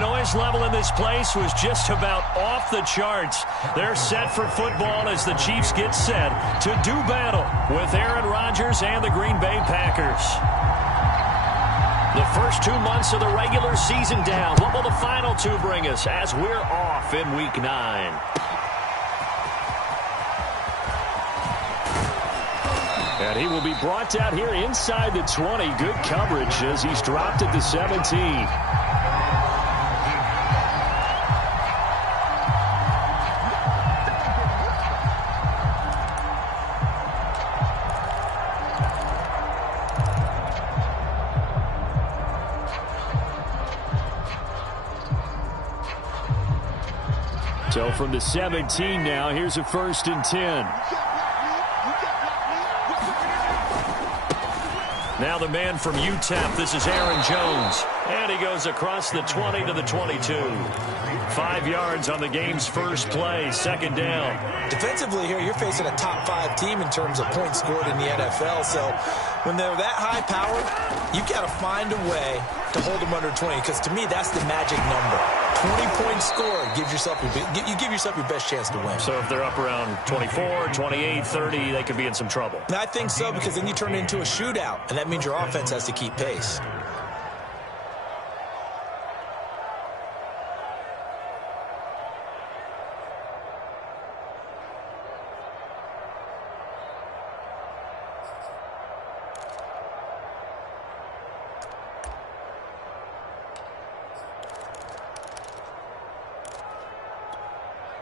noise level in this place was just about off the charts. They're set for football as the Chiefs get set to do battle with Aaron Rodgers and the Green Bay Packers. The first 2 months of the regular season down. What will the final two bring us as we're off in Week 9? And he will be brought out here inside the 20. Good coverage as he's dropped at the 17. So from the 17 now, here's a 1st and 10. Now the man from UTEP, this is Aaron Jones. And he goes across the 20 to the 22. 5 yards on the game's first play, 2nd down. Defensively here, you're facing a top 5 team in terms of points scored in the NFL. So when they're that high powered, you got to find a way to hold them under 20. Because to me, that's the magic number. 20 points scored, you give yourself your best chance to win. So if they're up around 24, 28, 30, they could be in some trouble. And I think so, because then you turn it into a shootout, and that means your offense has to keep pace.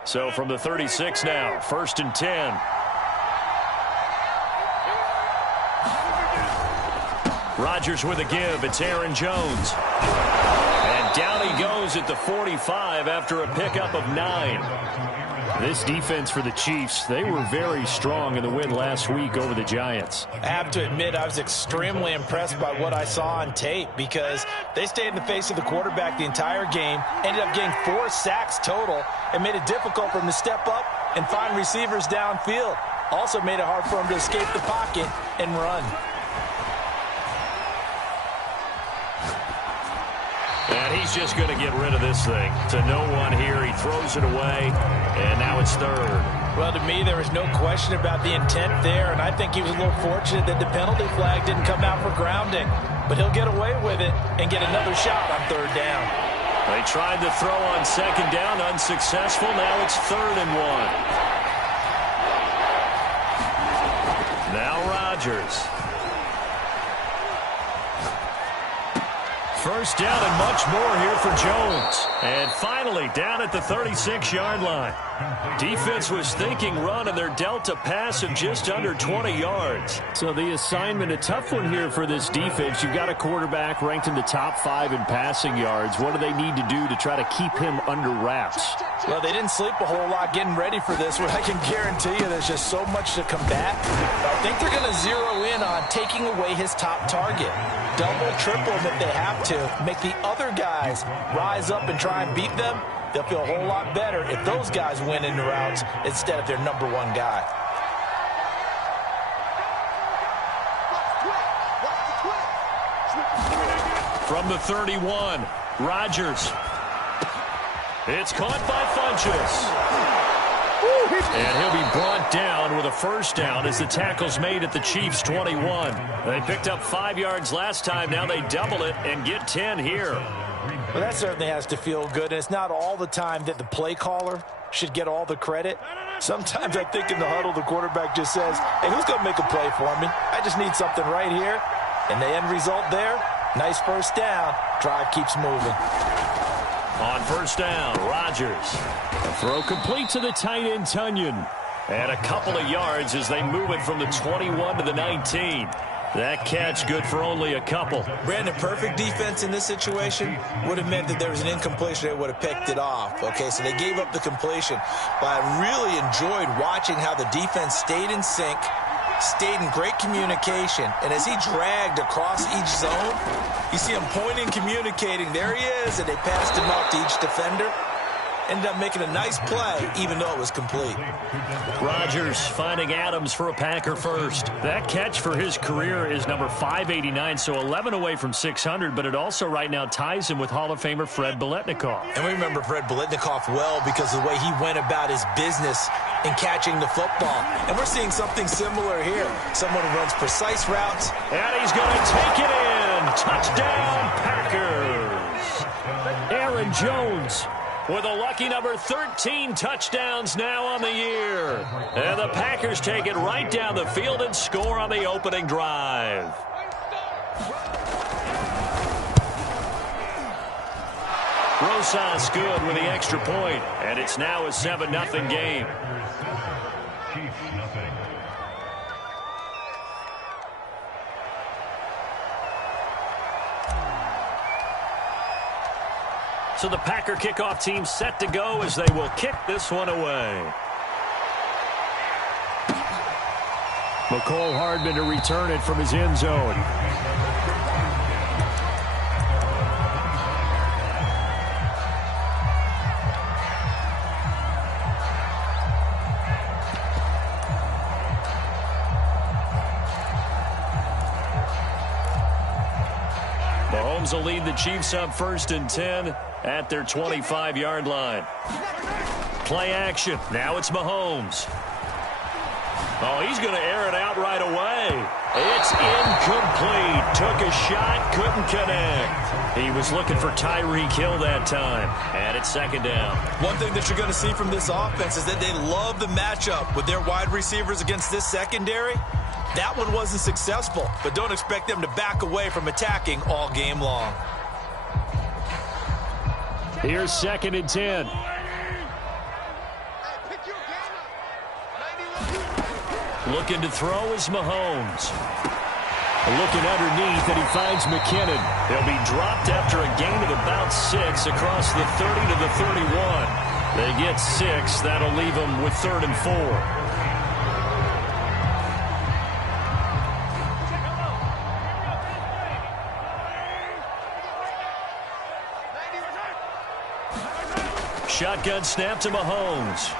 So from the 36 now, 1st and 10. Rodgers with a give. It's Aaron Jones. And down he goes at the 45 after a pickup of 9. This defense for the Chiefs, they were very strong in the win last week over the Giants. I have to admit, I was extremely impressed by what I saw on tape because they stayed in the face of the quarterback the entire game, ended up getting 4 sacks total, and made it difficult for him to step up and find receivers downfield. Also made it hard for him to escape the pocket and run. And he's just going to get rid of this thing. To no one here. He throws it away, and now it's 3rd. Well, to me, there was no question about the intent there, and I think he was a little fortunate that the penalty flag didn't come out for grounding. But he'll get away with it and get another shot on 3rd down. They tried to throw on 2nd down, unsuccessful. Now it's 3rd and 1. Now Rodgers. 1st down and much more here for Jones. And finally down at the 36-yard line. Defense was thinking run, and they're dealt a pass of just under 20 yards. So the assignment, a tough one here for this defense. You've got a quarterback ranked in the top 5 in passing yards. What do they need to do to try to keep him under wraps? Well, they didn't sleep a whole lot getting ready for this, but I can guarantee you there's just so much to combat. I think they're going to zero in on taking away his top target. Double, triple him if they have to. Make the other guys rise up and try and beat them. They'll feel a whole lot better if those guys win in the routes instead of their number 1 guy. From the 31, Rodgers. It's caught by Funchess. And he'll be brought down with a 1st down as the tackle's made at the Chiefs' 21. They picked up 5 yards last time. Now they double it and get 10 here. Well, that certainly has to feel good. And it's not all the time that the play caller should get all the credit. Sometimes I think in the huddle the quarterback just says, hey, who's going to make a play for me? I just need something right here. And the end result there, nice 1st down. Drive keeps moving. On 1st down, Rodgers. A throw complete to the tight end, Tunyon. And a couple of yards as they move it from the 21 to the 19. That catch good for only a couple. Brandon, perfect defense in this situation would have meant that there was an incompletion. They would have picked it off. Okay, so they gave up the completion. But I really enjoyed watching how the defense stayed in sync, stayed in great communication. And as he dragged across each zone, you see him pointing, communicating. There he is, and they passed him off to each defender. ended up making a nice play, even though it was complete. Rodgers finding Adams for a Packer first. That catch for his career is number 589, so 11 away from 600, but it also right now ties him with Hall of Famer Fred Biletnikoff. And we remember Fred Biletnikoff well because of the way he went about his business in catching the football. And we're seeing something similar here. Someone who runs precise routes. And he's going to take it in. Touchdown, Packers. Aaron Jones with a lucky number 13 touchdowns now on the year. And the Packers take it right down the field and score on the opening drive. Rosas good with the extra point, and it's now a 7-0 game. So the Packer kickoff team set to go as they will kick this one away. McCole Hardman to return it from his end zone. Mahomes will lead the Chiefs up 1st and 10 at their 25-yard line. Play action. Now it's Mahomes. Oh, he's going to air it out right away. It's incomplete. Took a shot, couldn't connect. He was looking for Tyreek Hill that time. And it's 2nd down. One thing that you're going to see from this offense is that they love the matchup with their wide receivers against this secondary. That one wasn't successful, but don't expect them to back away from attacking all game long. Here's 2nd and 10. Looking to throw is Mahomes. Looking underneath, and he finds McKinnon. He'll be dropped after a gain of about 6 across the 30 to the 31. They get 6. That'll leave them with 3rd and 4. Shotgun snap to Mahomes.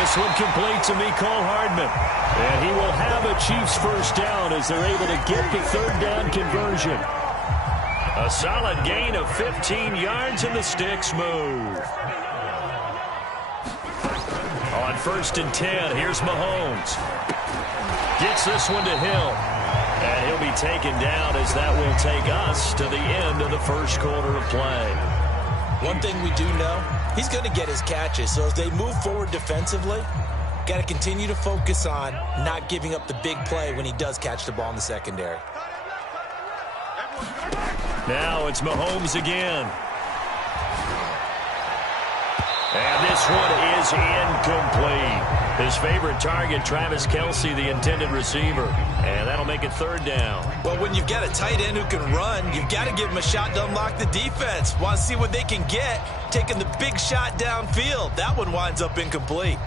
This one complete to Mecole Hardman. And he will have a Chiefs 1st down as they're able to get the 3rd down conversion. A solid gain of 15 yards and the sticks move. On 1st and 10, here's Mahomes. Gets this one to Hill. And he'll be taken down as that will take us to the end of the 1st quarter of play. One thing we do know, he's going to get his catches. So as they move forward defensively, got to continue to focus on not giving up the big play when he does catch the ball in the secondary. Now it's Mahomes again. And this one is incomplete. His favorite target, Travis Kelce, the intended receiver. And that'll make it 3rd down. Well, when you've got a tight end who can run, you've got to give him a shot to unlock the defense. Want to see what they can get, taking the big shot downfield. That one winds up incomplete.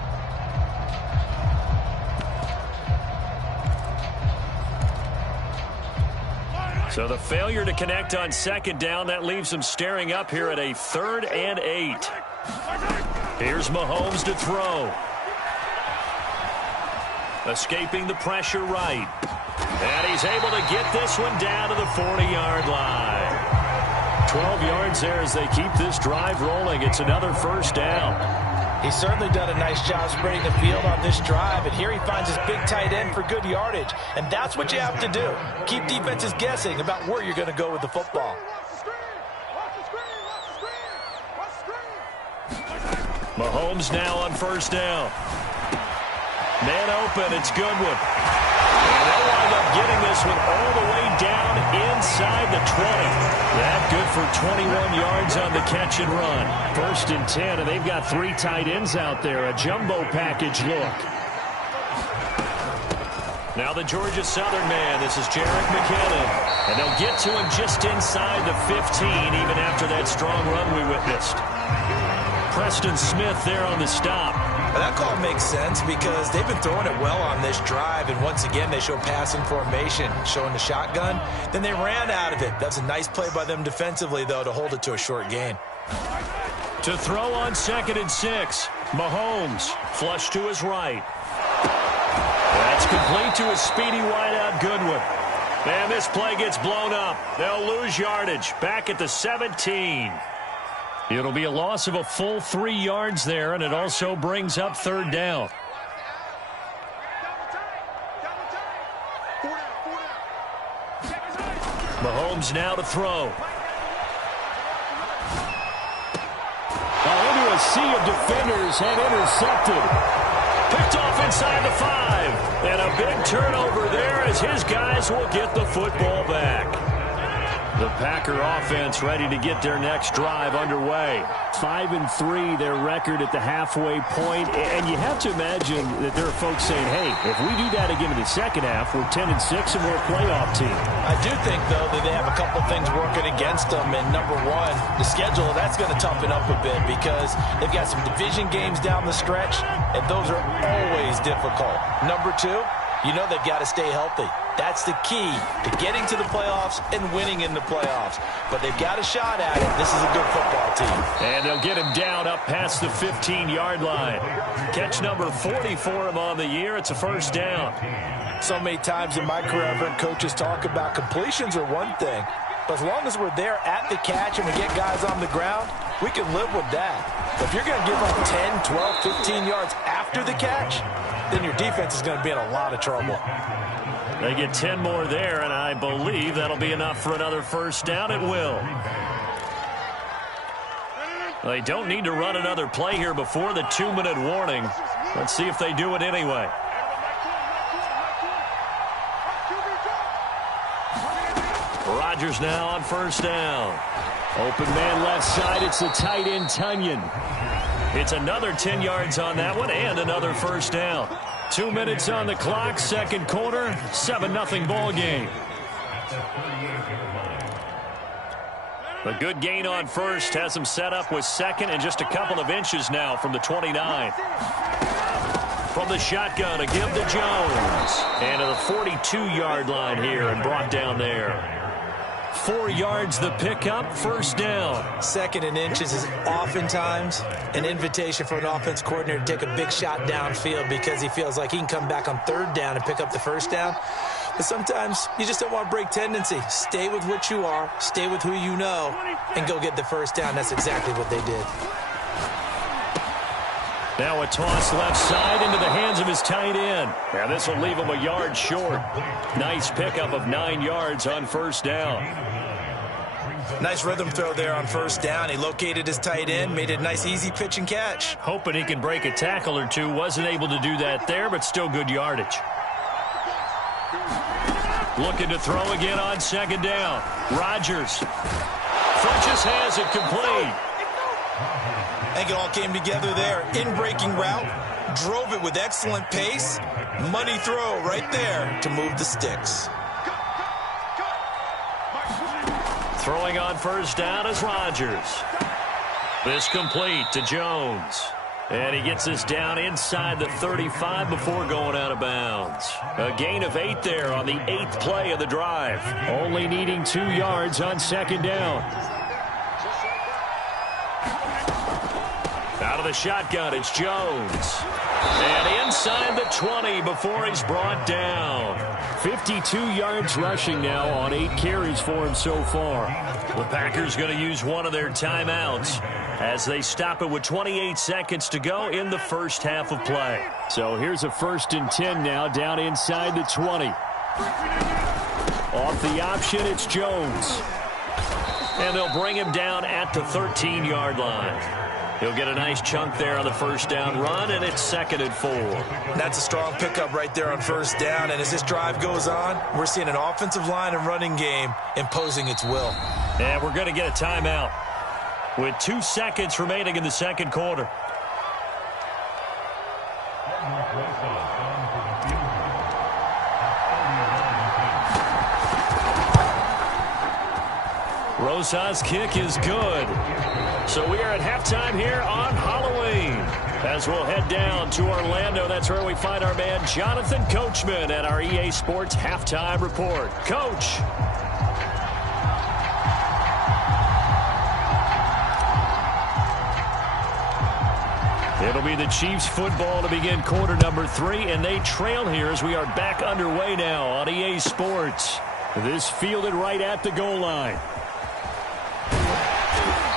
So the failure to connect on 2nd down, that leaves him staring up here at a 3rd and 8. Here's Mahomes to throw. Escaping the pressure right. And he's able to get this one down to the 40-yard line. 12 yards there as they keep this drive rolling. It's another 1st down. He's certainly done a nice job spreading the field on this drive, and here he finds his big tight end for good yardage. And that's what you have to do. Keep defenses guessing about where you're going to go with the football. Mahomes now on 1st down. Man open, it's Goodwin. And they'll wind up getting this one all the way down inside the 20. That good for 21 yards on the catch and run. 1st and 10, and they've got 3 tight ends out there. A jumbo package look. Now the Georgia Southern man, this is Jerick McKinnon. And they'll get to him just inside the 15, even after that strong run we witnessed. Preston Smith there on the stop. Well, that call makes sense because they've been throwing it well on this drive, and once again they show passing formation, showing the shotgun. Then they ran out of it. That's a nice play by them defensively, though, to hold it to a short gain. To throw on 2nd and 6. Mahomes, flush to his right. That's complete to his speedy wideout Goodwin. And this play gets blown up. They'll lose yardage. Back at the 17. It'll be a loss of a full 3 yards there, and it also brings up 3rd down. Mahomes now to throw. Into a sea of defenders and intercepted. Picked off inside the 5. And a big turnover there as his guys will get the football back. The Packer offense ready to get their next drive underway. 5-3, their record at the halfway point. And you have to imagine that there are folks saying, hey, if we do that again in the second half, we're 10-6 and we're a playoff team. I do think, though, that they have a couple things working against them. And number one, the schedule, that's going to toughen up a bit because they've got some division games down the stretch, and those are always difficult. Number two, you know they've got to stay healthy. That's the key to getting to the playoffs and winning in the playoffs. But they've got a shot at it. This is a good football team. And they'll get him down up past the 15-yard line. Catch number 40 for him on the year. It's a 1st down. So many times in my career, I've heard coaches talk about completions are one thing. But as long as we're there at the catch and we get guys on the ground, we can live with that. But if you're going to give them 10, 12, 15 yards after the catch, then your defense is going to be in a lot of trouble. They get 10 more there, and I believe that'll be enough for another 1st down. It will. They don't need to run another play here before the 2-minute warning. Let's see if they do it anyway. Rodgers now on 1st down. Open man left side. It's the tight end, Tunyon. It's another 10 yards on that one and another 1st down. 2 minutes on the clock, 2nd quarter, 7-0 ball game. A good gain on 1st has them set up with 2nd and just a couple of inches now from the 29. From the shotgun, a give to Jones. And to the 42-yard line here and brought down there. 4 yards the pickup, 1st down. 2nd and inches is oftentimes an invitation for an offense coordinator to take a big shot downfield because he feels like he can come back on 3rd down and pick up the 1st down. But sometimes you just don't want to break tendency. Stay with what you are, stay with who you know, and go get the 1st down. That's exactly what they did. Now a toss left side into the hands of his tight end. Now this will leave him a yard short. Nice pickup of 9 yards on 1st down. Nice rhythm throw there on 1st down. He located his tight end, made it a nice easy pitch and catch. Hoping he can break a tackle or two. Wasn't able to do that there, but still good yardage. Looking to throw again on 2nd down. Rodgers. Funches has it complete. I think it all came together there. In-breaking route, drove it with excellent pace. Money throw right there to move the sticks. Throwing on 1st down is Rodgers. This complete to Jones. And he gets us down inside the 35 before going out of bounds. A gain of 8 there on the 8th play of the drive. Only needing 2 yards on 2nd down. Out of the shotgun, it's Jones. And inside the 20 before he's brought down. 52 yards rushing now on 8 carries for him so far. The Packers going to use one of their timeouts as they stop it with 28 seconds to go in the 1st half of play. So here's a 1st and 10 now down inside the 20. Off the option, it's Jones. And they'll bring him down at the 13-yard line. He'll get a nice chunk there on the 1st down run, and it's 2nd and 4. That's a strong pickup right there on 1st down, and as this drive goes on, we're seeing an offensive line and running game imposing its will. And we're going to get a timeout with 2 seconds remaining in the 2nd quarter. Rosas' kick is good. So we are at halftime here on Halloween. As we'll head down to Orlando, that's where we find our man Jonathan Coachman at our EA Sports Halftime Report. Coach. It'll be the Chiefs football to begin quarter number 3, and they trail here as we are back underway now on EA Sports. This fielded right at the goal line.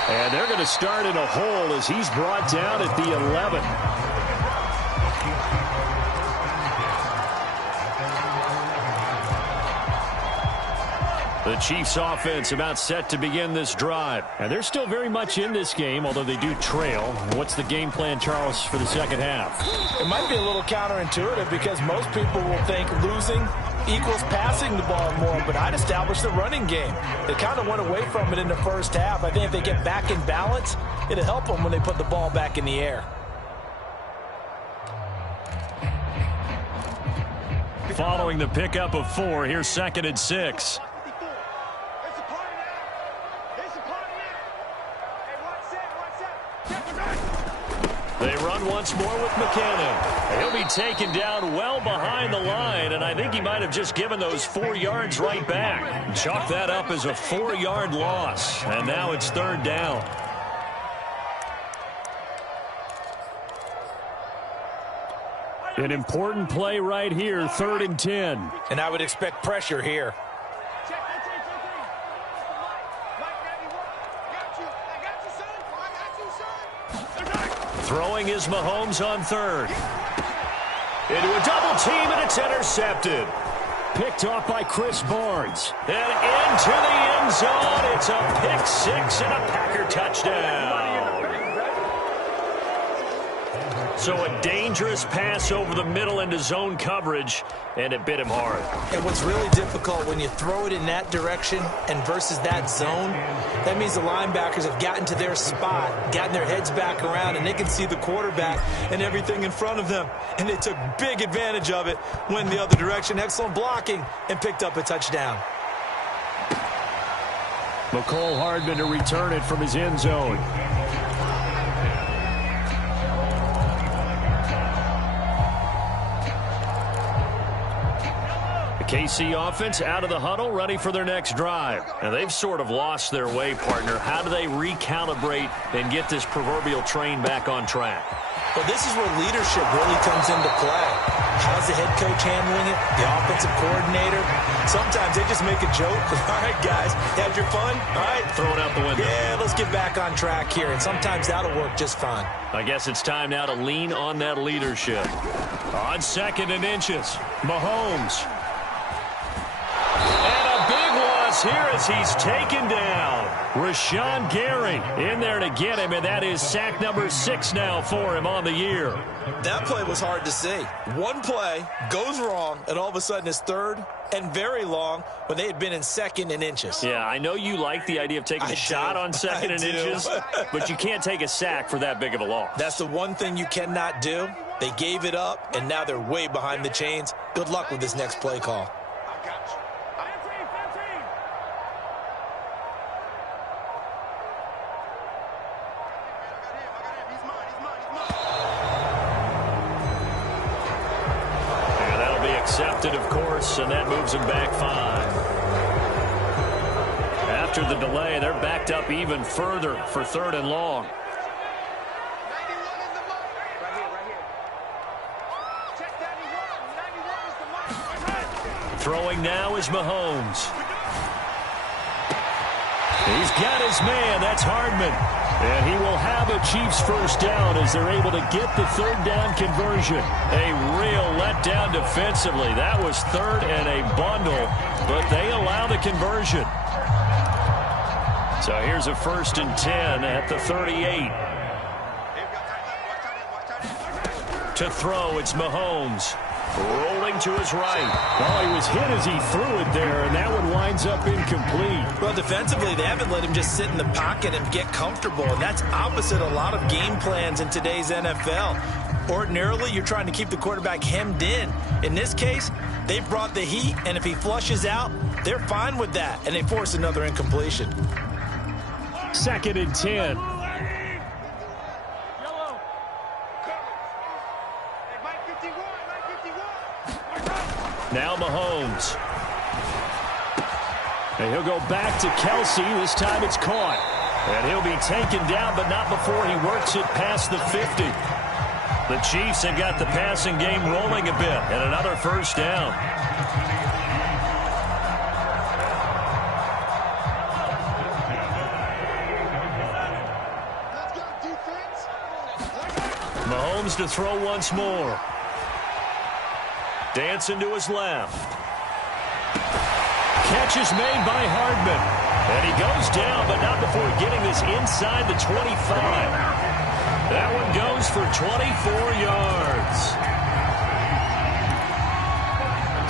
And they're going to start in a hole as he's brought down at the 11. The Chiefs offense about set to begin this drive. And they're still very much in this game, although they do trail. What's the game plan, Charles, for the second half? It might be a little counterintuitive because most people will think losing equals passing the ball more, but I'd establish the running game. They kind of went away from it in the first half. I think if they get back in balance, it'll help them when they put the ball back in the air. Following the pickup of 4, here's 2nd and 6. They run once more with McKinnon. He'll be taken down well behind the line, and I think he might have just given those 4 yards right back. Chalk that up as a 4-yard loss, and now it's 3rd down. An important play right here, 3rd and 10. And I would expect pressure here. Throwing is Mahomes on 3rd. Into a double team, and it's intercepted. Picked off by Chris Barnes. And into the end zone. It's a pick 6 and a Packer touchdown. So a dangerous pass over the middle into zone coverage, and it bit him hard. And what's really difficult when you throw it in that direction and versus that zone, that means the linebackers have gotten to their spot, gotten their heads back around, and they can see the quarterback and everything in front of them. And they took big advantage of it, went the other direction, excellent blocking, and picked up a touchdown. Mecole Hardman to return it from his end zone. KC offense out of the huddle, ready for their next drive. And they've sort of lost their way, partner. How do they recalibrate and get this proverbial train back on track? Well, this is where leadership really comes into play. How's the head coach handling it? The offensive coordinator? Sometimes they just make a joke. All right, guys, had your fun? All right. Throw it out the window. Yeah, let's get back on track here. And sometimes that'll work just fine. I guess it's time now to lean on that leadership. On 2nd and inches, Mahomes. Here as he's taken down. Rashawn Gary in there to get him, and that is sack number 6 now for him on the year. That play was hard to see. One play goes wrong, and all of a sudden it's 3rd and very long when they had been in 2nd and inches. Yeah, I know you like the idea of taking a shot on 2nd and inches, but you can't take a sack for that big of a loss. That's the one thing you cannot do. They gave it up, and now they're way behind the chains. Good luck with this next play call. Accepted, of course, and that moves them back 5. After the delay, they're backed up even further for 3rd and long. Throwing now is Mahomes. He's got his man. That's Hardman. And he will have a Chiefs first down as they're able to get the 3rd down conversion. A real letdown defensively. That was 3rd and a bundle, but they allow the conversion. So here's a 1st and 10 at the 38. To throw, it's Mahomes. Rolling to his right. Oh, he was hit as he threw it there, and that one winds up incomplete. Well, defensively, they haven't let him just sit in the pocket and get comfortable, and that's opposite a lot of game plans in today's NFL. Ordinarily, you're trying to keep the quarterback hemmed in. In this case, they brought the heat, and if he flushes out, they're fine with that, and they force another incompletion. 2nd and 10. Now Mahomes. And he'll go back to Kelsey. This time it's caught. And he'll be taken down, but not before he works it past the 50. The Chiefs have got the passing game rolling a bit, and another first down. Mahomes to throw once more. Dancing to his left. Catch is made by Hardman. And he goes down, but not before getting this inside the 25. That one goes for 24 yards.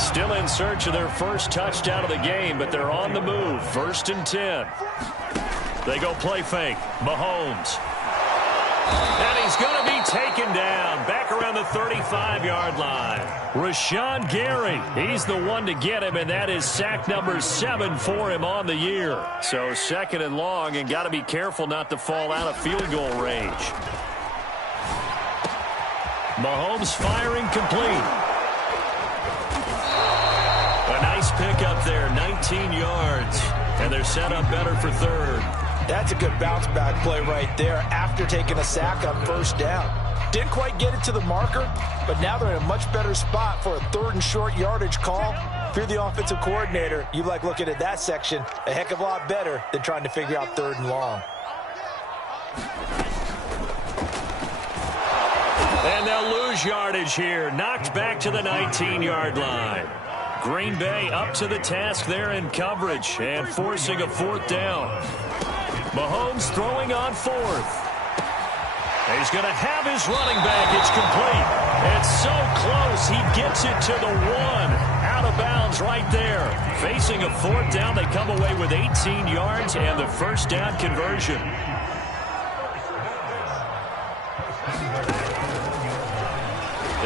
Still in search of their first touchdown of the game, but they're on the move. 1st and 10. They go play fake. Mahomes. And he's going to be taken down back around the 35-yard line. Rashawn Gary, he's the one to get him, and that is sack number 7 for him on the year. So 2nd and long, and got to be careful not to fall out of field goal range. Mahomes firing complete. A nice pickup there, 19 yards. And they're set up better for 3rd. That's a good bounce-back play right there after taking a sack on 1st down. Didn't quite get it to the marker, but now they're in a much better spot for a 3rd and short yardage call. If you're the offensive coordinator, you like looking at that section a heck of a lot better than trying to figure out 3rd and long. And they'll lose yardage here. Knocked back to the 19-yard line. Green Bay up to the task there in coverage and forcing a 4th down. Mahomes throwing on 4th. He's going to have his running back. It's complete. It's so close. He gets it to the 1. Out of bounds right there. Facing a 4th down, they come away with 18 yards and the 1st down conversion.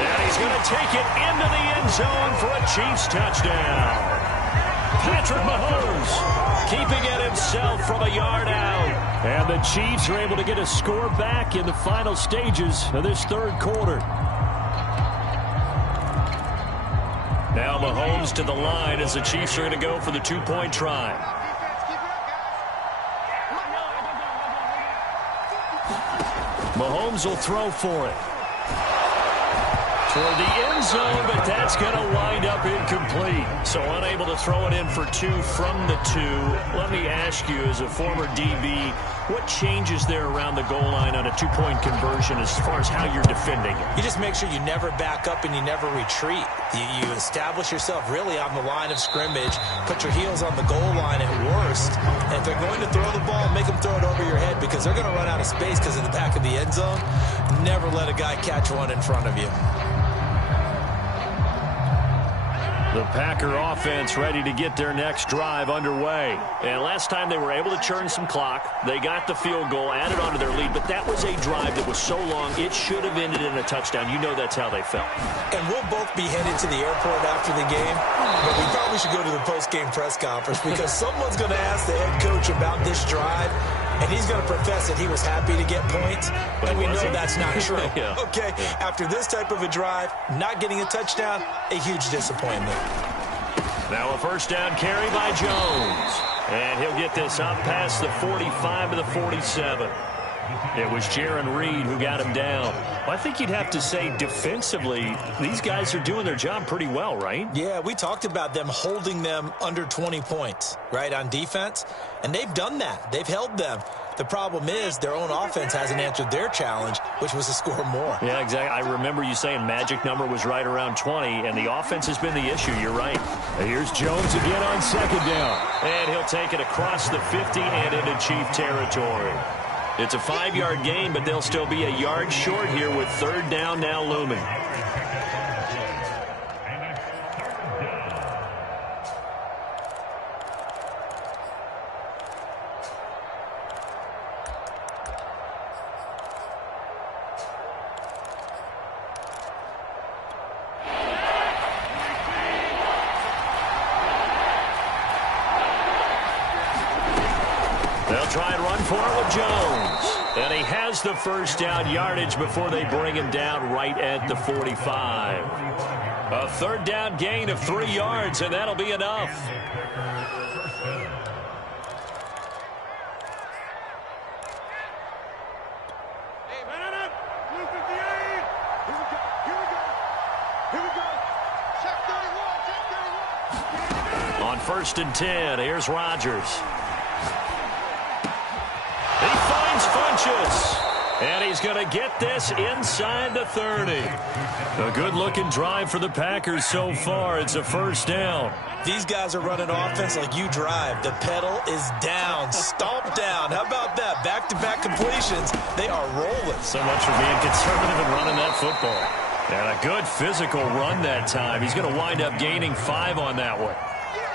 And he's going to take it into the end zone for a Chiefs touchdown. Patrick Mahomes keeping it himself from a yard out. And the Chiefs are able to get a score back in the final stages of this 3rd quarter. Now Mahomes to the line as the Chiefs are going to go for the 2-point try. Mahomes will throw for it. Toward the end zone, but that's going to wind up incomplete. So unable to throw it in for 2 from the 2. Let me ask you, as a former DB, what changes there around the goal line on a 2-point conversion as far as how you're defending it? You just make sure you never back up and you never retreat. You establish yourself really on the line of scrimmage, put your heels on the goal line at worst, and if they're going to throw the ball, make them throw it over your head because they're going to run out of space because of the back of the end zone. Never let a guy catch one in front of you. The Packer offense ready to get their next drive underway. And last time they were able to churn some clock. They got the field goal, added on to their lead, but that was a drive that was so long it should have ended in a touchdown. You know that's how they felt. And we'll both be headed to the airport after the game, but we probably should go to the post-game press conference because someone's going to ask the head coach about this drive, and he's going to profess that he was happy to get points, and we know that's not true. Yeah. Okay, after this type of a drive, not getting a touchdown, a huge disappointment. Now a 1st down carry by Jones. And he'll get this up past the 45 to the 47. It was Jarran Reed who got him down. Well, I think you'd have to say defensively, these guys are doing their job pretty well, right? Yeah, we talked about them holding them under 20 points, right, on defense. And they've done that. They've held them. The problem is their own offense hasn't answered their challenge, which was to score more. Yeah, exactly. I remember you saying magic number was right around 20, and the offense has been the issue. You're right. Here's Jones again on 2nd down. And he'll take it across the 50 and into Chief territory. It's a 5-yard gain, but they'll still be a yard short here with 3rd down now looming. They'll try and run for it with Jones. And he has the 1st down yardage before they bring him down right at the 45. A 3rd down gain of 3 yards, and that'll be enough. On 1st and 10, here's Rodgers. He finds Funchess. And he's going to get this inside the 30. A good-looking drive for the Packers so far. It's a first down. These guys are running offense like you drive. The pedal is down, stomp down. How about that? Back-to-back completions. They are rolling. So much for being conservative and running that football. And a good physical run that time. He's going to wind up gaining 5 on that one.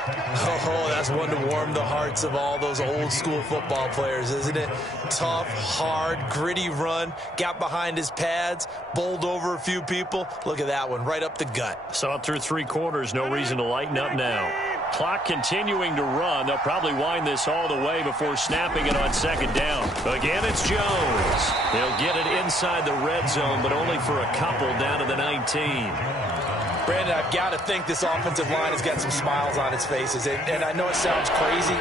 Oh, that's one to warm the hearts of all those old-school football players, isn't it? Tough, hard, gritty run. Got behind his pads, bowled over a few people. Look at that one, right up the gut. Saw it through 3 quarters. No reason to lighten up now. Clock continuing to run. They'll probably wind this all the way before snapping it on 2nd down. Again, it's Jones. He'll get it inside the red zone, but only for a couple down to the 19. Brandon, I've got to think this offensive line has got some smiles on its faces. And I know it sounds crazy,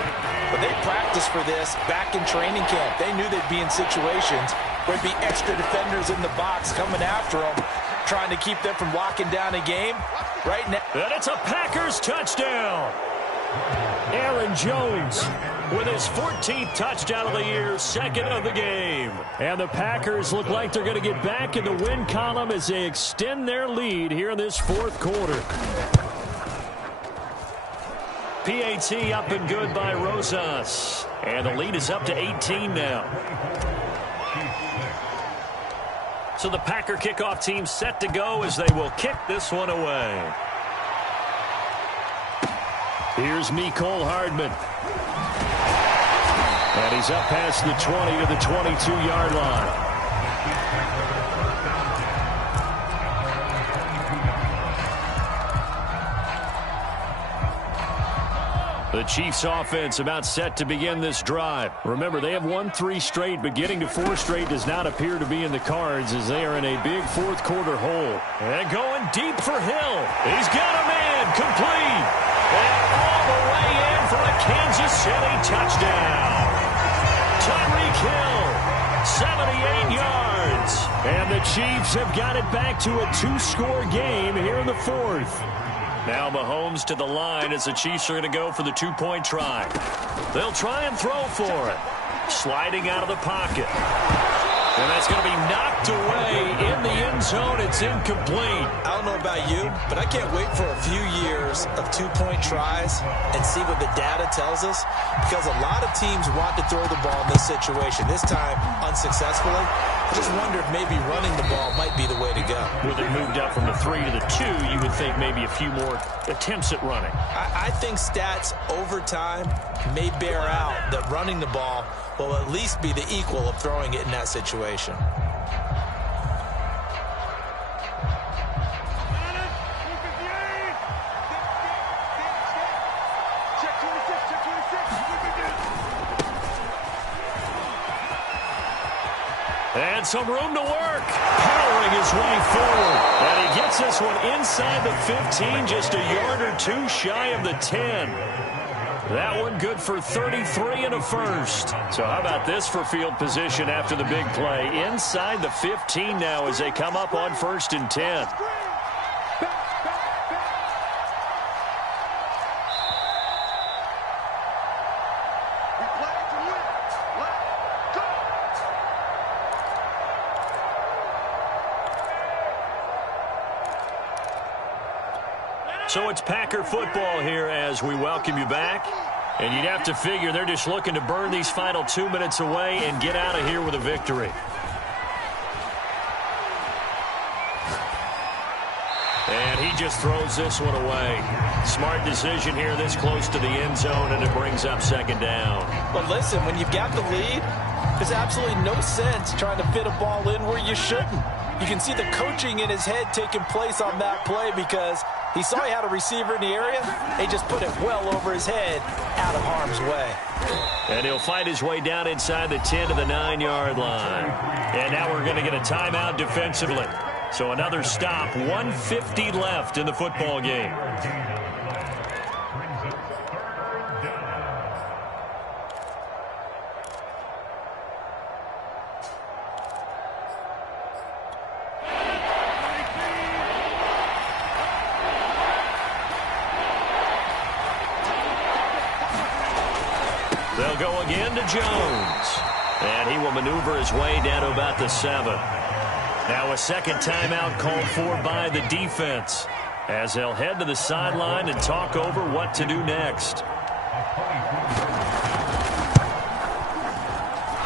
but they practiced for this back in training camp. They knew they'd be in situations where there'd be extra defenders in the box coming after them, trying to keep them from locking down a game. Right now. And it's a Packers touchdown. Aaron Jones with his 14th touchdown of the year, 2nd of the game. And the Packers look like they're going to get back in the win column as they extend their lead here in this 4th quarter. PAT up and good by Rosas. And the lead is up to 18 now. So the Packer kickoff team set to go as they will kick this one away. Here's Mecole Hardman. And he's up past the 20 to the 22-yard line. The Chiefs offense about set to begin this drive. Remember, they have won 3 straight, but getting to 4 straight does not appear to be in the cards as they are in a big 4th quarter hole. And going deep for Hill. He's got a man complete. And all the way in for a Kansas City touchdown. Tyreek Hill, 78 yards. And the Chiefs have got it back to a 2-score game here in the 4th. Now Mahomes to the line as the Chiefs are going to go for the 2-point try. They'll try and throw for it. Sliding out of the pocket. And that's going to be knocked away in the end zone. It's incomplete. I don't know about you, but I can't wait for a few years of 2-point tries and see what the data tells us, because a lot of teams want to throw the ball in this situation, this time unsuccessfully. I just wonder if maybe running the ball might be the way to go. With it moved up from the 3 to the 2, you would think maybe a few more attempts at running. I think stats over time may bear out that running the ball will at least be the equal of throwing it in that situation. And some room to work. Powering his way forward. And he gets this one inside the 15, just a yard or 2 shy of the 10. That one good for 33 and a first. So how about this for field position after the big play? Inside the 15 now as they come up on 1st and 10. So it's Packer football here as we welcome you back. And you'd have to figure they're just looking to burn these final 2 minutes away and get out of here with a victory. And he just throws this one away. Smart decision here this close to the end zone, and it brings up 2nd down. But listen, when you've got the lead, there's absolutely no sense trying to fit a ball in where you shouldn't. You can see the coaching in his head taking place on that play because he saw he had a receiver in the area. They just put it well over his head out of harm's way. And he'll fight his way down inside the 10 to the 9-yard line. And now we're going to get a timeout defensively. So another stop, 1:50 left in the football game. Jones. And he will maneuver his way down to about the 7. Now a second timeout called for by the defense, as they'll head to the sideline and talk over what to do next.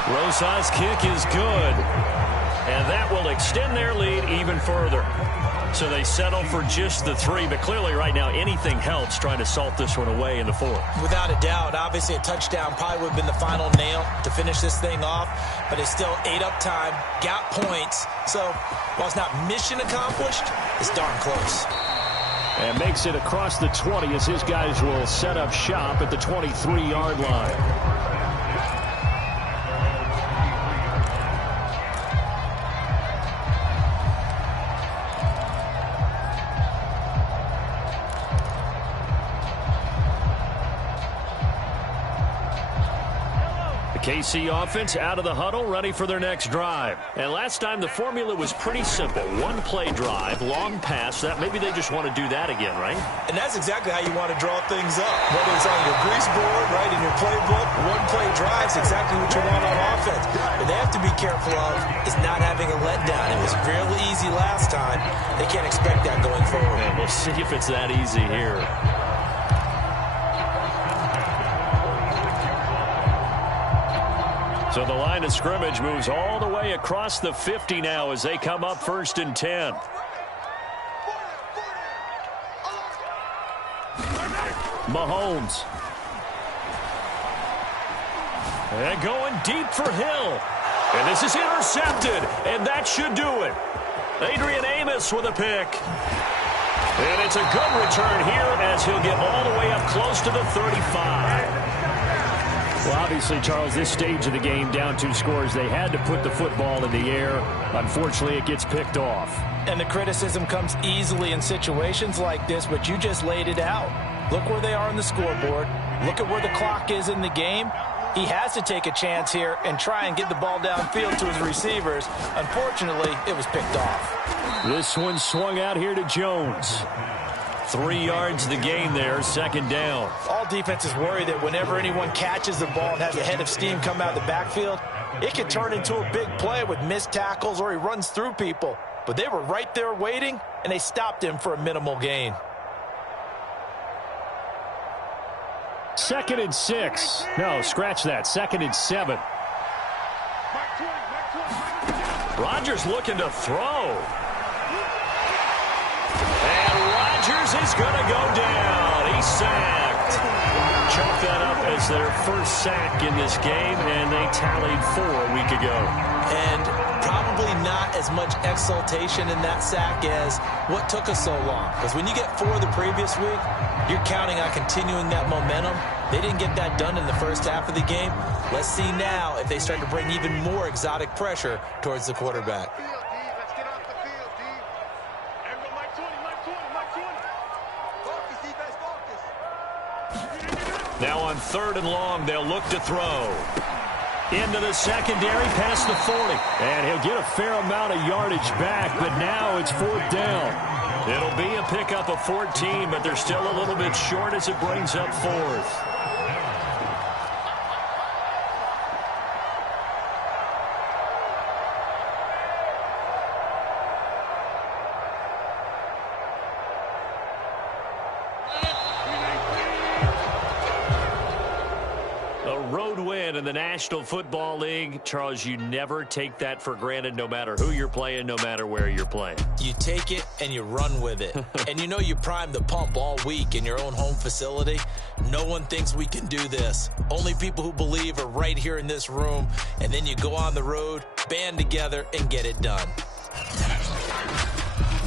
Rosas' kick is good, and that will extend their lead even further. So they settle for just the 3, but clearly right now anything helps trying to salt this one away in the 4th. Without a doubt, obviously a touchdown probably would have been the final nail to finish this thing off, but it's still ate up time, got points. So while it's not mission accomplished, it's darn close. And makes it across the 20 as his guys will set up shop at the 23-yard line. KC offense out of the huddle, ready for their next drive. And last time the formula was pretty simple. One play drive, long pass. That maybe they just want to do that again, right? And that's exactly how you want to draw things up. Whether it's on your grease board, right, in your playbook, one play drive is exactly what you want on offense. What they have to be careful of is not having a letdown. It was fairly easy last time. They can't expect that going forward. And we'll see if it's that easy here. So the line of scrimmage moves all the way across the 50 now as they come up 1st and 10. Mahomes. And going deep for Hill. And this is intercepted, and that should do it. Adrian Amos with a pick. And it's a good return here as he'll get all the way up close to the 35. Well, obviously, Charles, this stage of the game, down 2 scores, they had to put the football in the air. Unfortunately, it gets picked off. And the criticism comes easily in situations like this, but you just laid it out. Look where they are on the scoreboard. Look at where the clock is in the game. He has to take a chance here and try and get the ball downfield to his receivers. Unfortunately, it was picked off. This one swung out here to Jones. 3 yards the gain there, 2nd down. All defenses worry that whenever anyone catches the ball and has a head of steam come out of the backfield, it could turn into a big play with missed tackles or he runs through people. But they were right there waiting, and they stopped him for a minimal gain. 2nd and 6. No, scratch that. 2nd and 7. Rodgers looking to throw. Rodgers is going to go down. He's sacked. Chalk that up as their first sack in this game, and they tallied 4 a week ago. And probably not as much exultation in that sack as what took us so long. Because when you get 4 the previous week, you're counting on continuing that momentum. They didn't get that done in the first half of the game. Let's see now if they start to bring even more exotic pressure towards the quarterback. Now on 3rd and long, they'll look to throw. Into the secondary, past the 40. And he'll get a fair amount of yardage back, but now it's 4th down. It'll be a pickup of 14, but they're still a little bit short as it brings up 4th. In the National Football League, Charles, you never take that for granted no matter who you're playing, no matter where you're playing. You take it and you run with it. And you know you primed the pump all week in your own home facility. No one thinks we can do this. Only people who believe are right here in this room. And then you go on the road, band together, and get it done.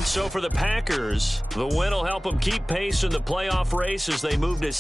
So for the Packers, the win will help them keep pace in the playoff race as they move to